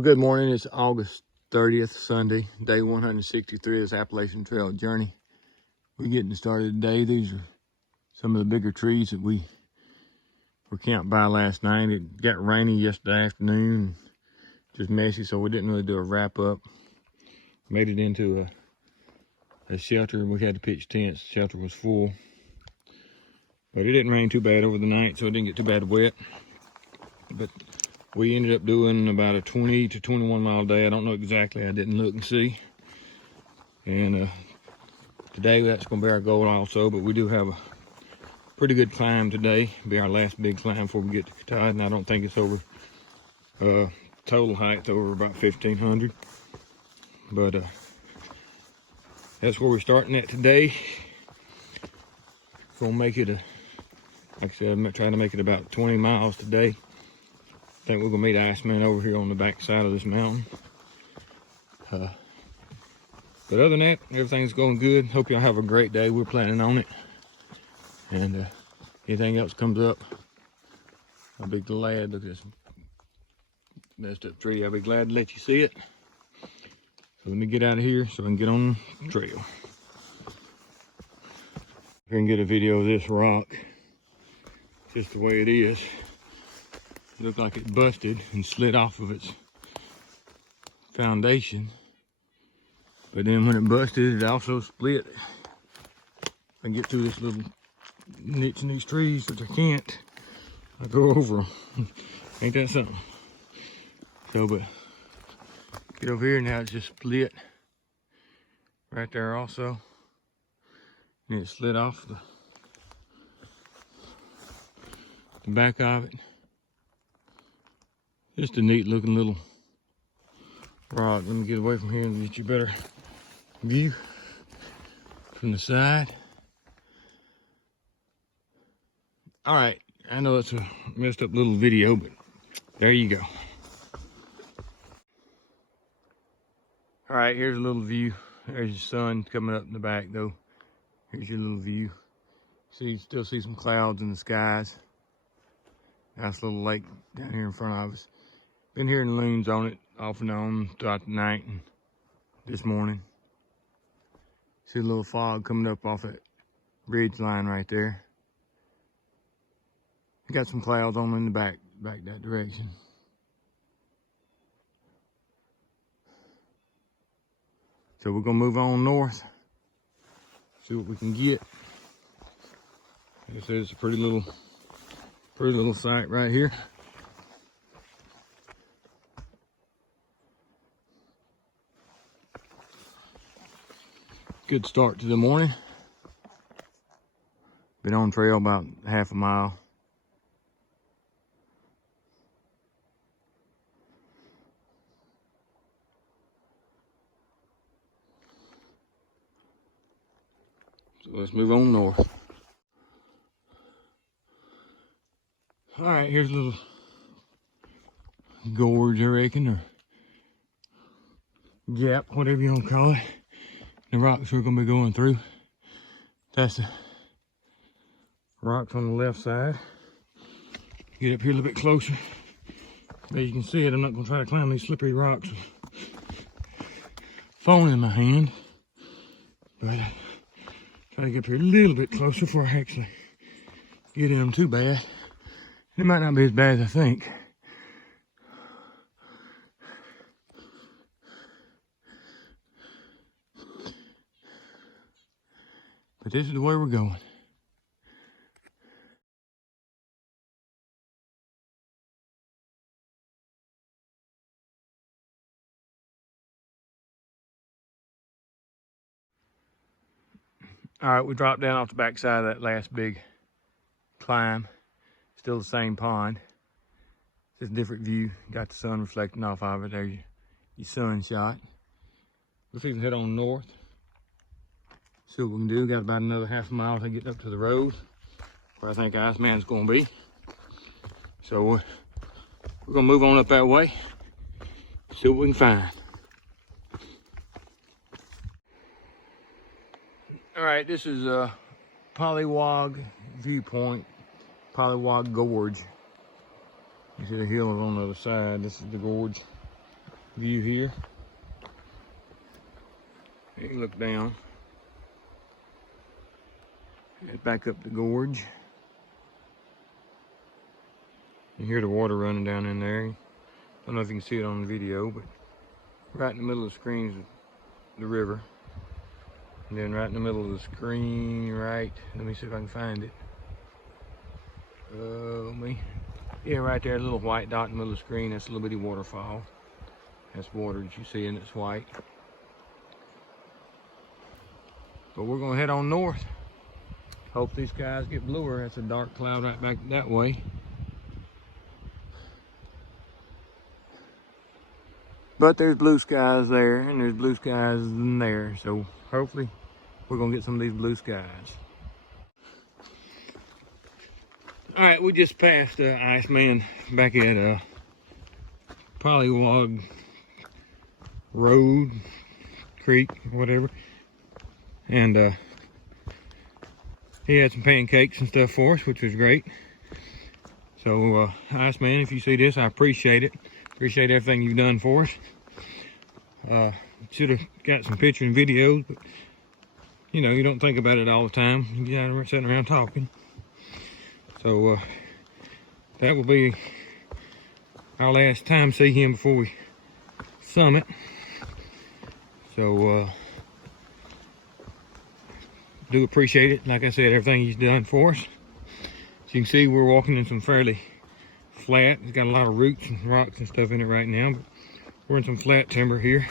Well, good morning. It's August 30th, Sunday, day 163 of this Appalachian Trail journey. We're getting started today. These are some of the bigger trees that we were camped by last night. It got rainy yesterday afternoon, just messy, so we didn't really do a wrap up. Made it into a shelter. We had to pitch tents. The shelter was full, but it didn't rain too bad over the night, so it didn't get too bad wet. But we ended up doing about a 20 to 21 mile day. I don't know exactly. I didn't look and see. And today that's going to be our goal also, but we do have a pretty good climb today. It'll be our last big climb before we get to Katahdin, and I don't think it's over total height over about 1,500. But that's where we're starting at today. Gonna make it like I said, I'm trying to make it about 20 miles today. I think we're gonna meet Iceman over here on the back side of this mountain. But other than that, everything's going good. Hope y'all have a great day. We're planning on it. And anything else comes up, I'll be glad. Look at this messed up tree. I'll be glad to let you see it. So let me get out of here so I can get on the trail. Here and get a video of this rock. Just the way it is. It looked like it busted and slid off of its foundation. But then when it busted, it also split. I can get through this little niche in these trees, which I can't. I go over them. Ain't that something? So, but get over here, now it's just split right there also. And it slid off the back of it. Just a neat looking little rock. Let me get away from here and get you a better view from the side. All right, I know it's a messed up little video, but there you go. All right, here's a little view. There's the sun coming up in the back though. Here's your little view. See, you still see some clouds in the skies. Nice little lake down here in front of us. Been hearing loons on it off and on throughout the night and this morning. See a little fog coming up off that ridge line right there. We got some clouds on in the back that direction. So we're gonna move on north, see what we can get. Like I said, it's a pretty little site right here. Good start to the morning. Been on trail about half a mile. So let's move on north. All right, here's a little gorge, I reckon, or gap, whatever you want to call it. The rocks we're going to be going through. That's the rocks on the left side. Get up here a little bit closer. As you can see it, I'm not going to try to climb these slippery rocks with phone in my hand. But try to get up here a little bit closer before I actually get in them too bad. It might not be as bad as I think. But this is the way we're going. All right, we dropped down off the back side of that last big climb. Still the same pond. Just a different view. Got the sun reflecting off of it. There's your sun shot. We're fixing to head on north. See what we can do. Got about another half a mile to get up to the road where I think Iceman's gonna be. So we're gonna move on up that way. See what we can find. All right, this is Pollywog viewpoint, Pollywog Gorge. You see the hill is on the other side. This is the gorge. view here. You can look down. Head back up the gorge. You hear the water running down in there. Don't know if you can see it on the video, but right in the middle of the screen is the river. And then right in the middle of the screen, right, let me see if I can find it. Yeah, right there, a little white dot in the middle of the screen, that's a little bitty waterfall. That's water that you see and it's white. But we're gonna head on north. Hope these skies get bluer. That's a dark cloud right back that way. But there's blue skies there and there's blue skies in there. So hopefully we're gonna get some of these blue skies. All right, we just passed Iceman back at Pollywog Road, Creek, whatever. And he had some pancakes and stuff for us, which was great. So, Iceman, if you see this, I appreciate it. Appreciate everything you've done for us. Should have got some pictures and videos, but you know, you don't think about it all the time. You're sitting around talking. So that will be our last time see him before we summit. So do appreciate it. Like I said, everything he's done for us. As you can see, we're walking in some fairly flat. It's got a lot of roots and rocks and stuff in it right now, but we're in some flat timber here.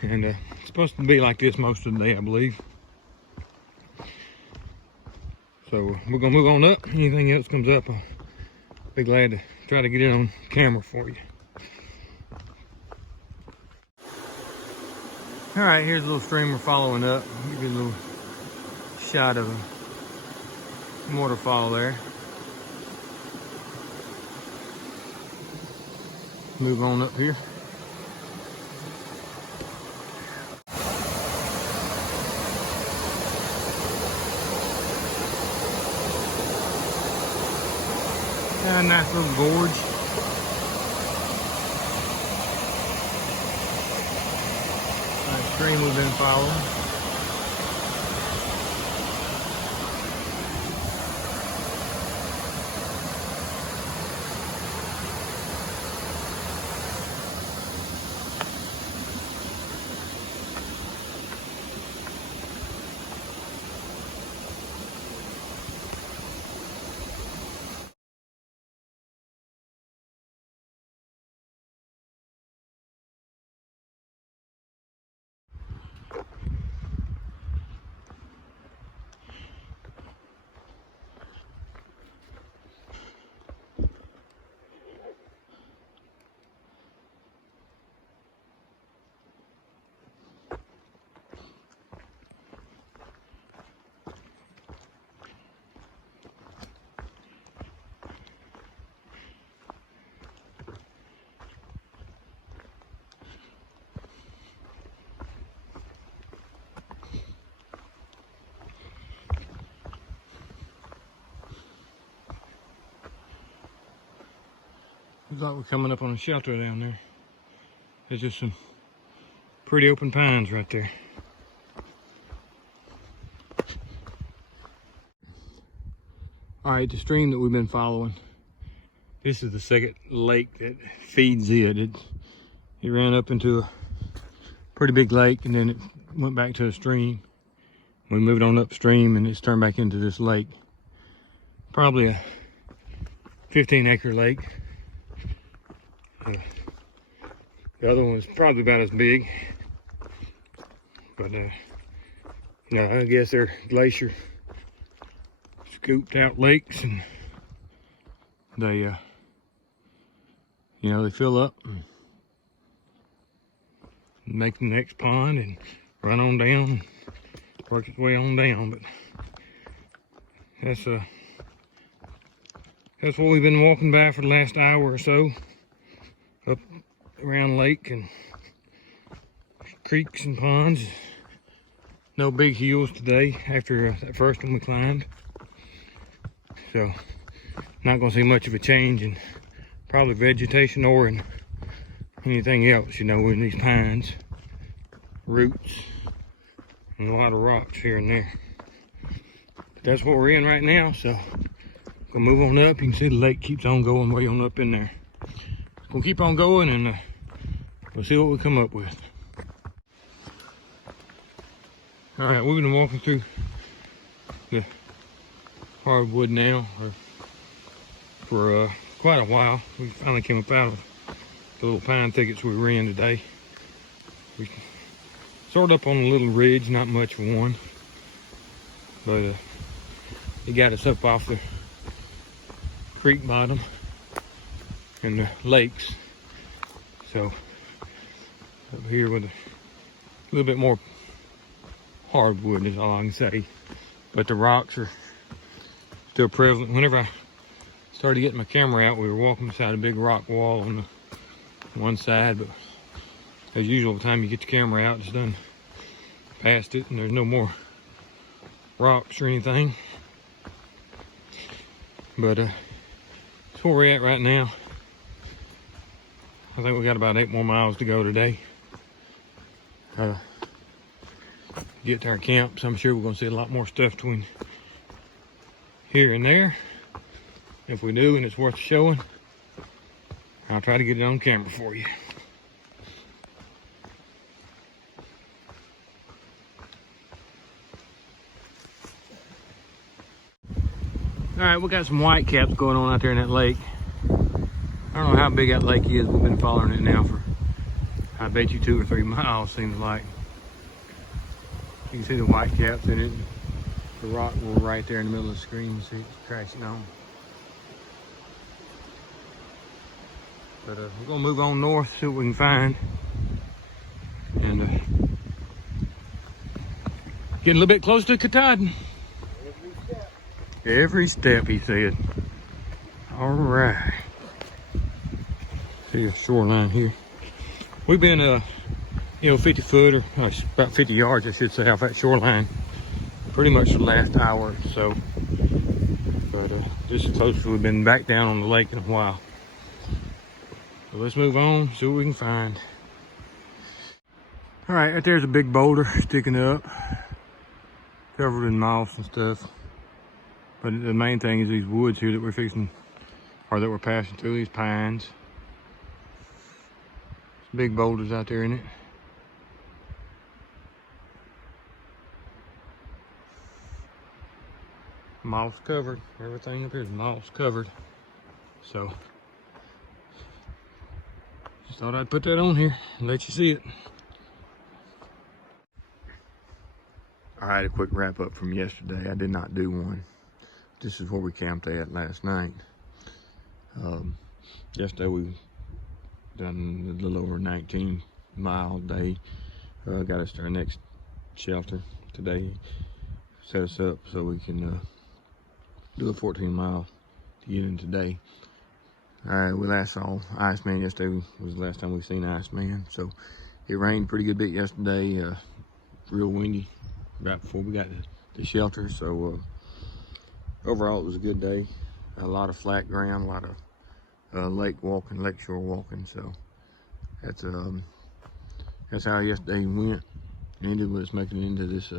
And it's supposed to be like this most of the day, I believe. So we're gonna move on up. Anything else comes up, I'll be glad to try to get it on camera for you. All right, here's a little stream we're following up. I'll give you a little shot of a waterfall there. Move on up here. A nice little gorge. Nice stream we've been following. Looks like we're coming up on a shelter down there. There's just some pretty open pines right there. All right, the stream that we've been following. This is the second lake that feeds it. It ran up into a pretty big lake and then it went back to a stream. We moved on upstream and it's turned back into this lake. Probably a 15-acre lake. The other one was probably about as big, but I guess they're glacier scooped out lakes, and they they fill up and make the next pond and run on down, work its way on down. But that's what we've been walking by for the last hour or so. Up around lake and creeks and ponds. No big hills today after that first one we climbed. So not gonna see much of a change in probably vegetation or in anything else, you know, in these pines, roots, and a lot of rocks here and there. But that's what we're in right now, so gonna move on up. You can see the lake keeps on going way on up in there. Gonna keep on going, and we'll see what we come up with. All right, we've been walking through the hardwood now for quite a while. We finally came up out of the little pine thickets we were in today. We sort up on a little ridge, not much for one, but it got us up off the creek bottom and the lakes. So up here with a little bit more hardwood is all I can say, but the rocks are still prevalent. Whenever I started getting my camera out, we were walking beside a big rock wall on the one side, but as usual, by the time you get the camera out, it's done past it and there's no more rocks or anything. But that's where we're at right now. I think we got about 8 more miles to go today. Get to our camps. I'm sure we're gonna see a lot more stuff between here and there. If we do and it's worth showing, I'll try to get it on camera for you. All right, we got some whitecaps going on out there in that lake. I don't know how big that lake is. We've been following it now for, I bet you, 2 or 3 miles, seems like. You can see the whitecaps in it. The rock will right there in the middle of the screen. You see it's crashing on. But we're gonna move on north, see what we can find. And getting a little bit closer to Katahdin. Every step, he said. All right. See the shoreline here. We've been, 50 foot or about 50 yards, I should say, off that shoreline pretty much for the last hour or so. But this is close to we've been back down on the lake in a while. So let's move on, see what we can find. All right, right there's a big boulder sticking up, covered in moss and stuff. But the main thing is these woods here that we're fixing, or that we're passing through, these pines. There's big boulders out there in it. Moss covered. Everything up here is moss covered. So just thought I'd put that on here and let you see it. All right, a quick wrap up from yesterday. I did not do one. This is where we camped at last night. Yesterday we done a little over 19-mile day. Got us to our next shelter today. Set us up so we can do a 14-mile to get in today. All right, we last saw Iceman yesterday. Was the last time we seen Iceman. So it rained pretty good bit yesterday. Real windy right before we got to the shelter. So overall it was a good day. A lot of flat ground, a lot of lakeshore walking. So that's how yesterday went. Ended with us making it into this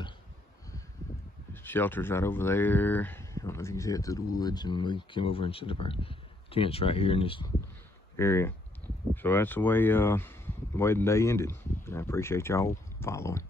shelters right over there. I don't know if you can see it through the woods, and we came over and set up our tents right here in this area. So that's the way the day ended. And I appreciate y'all following.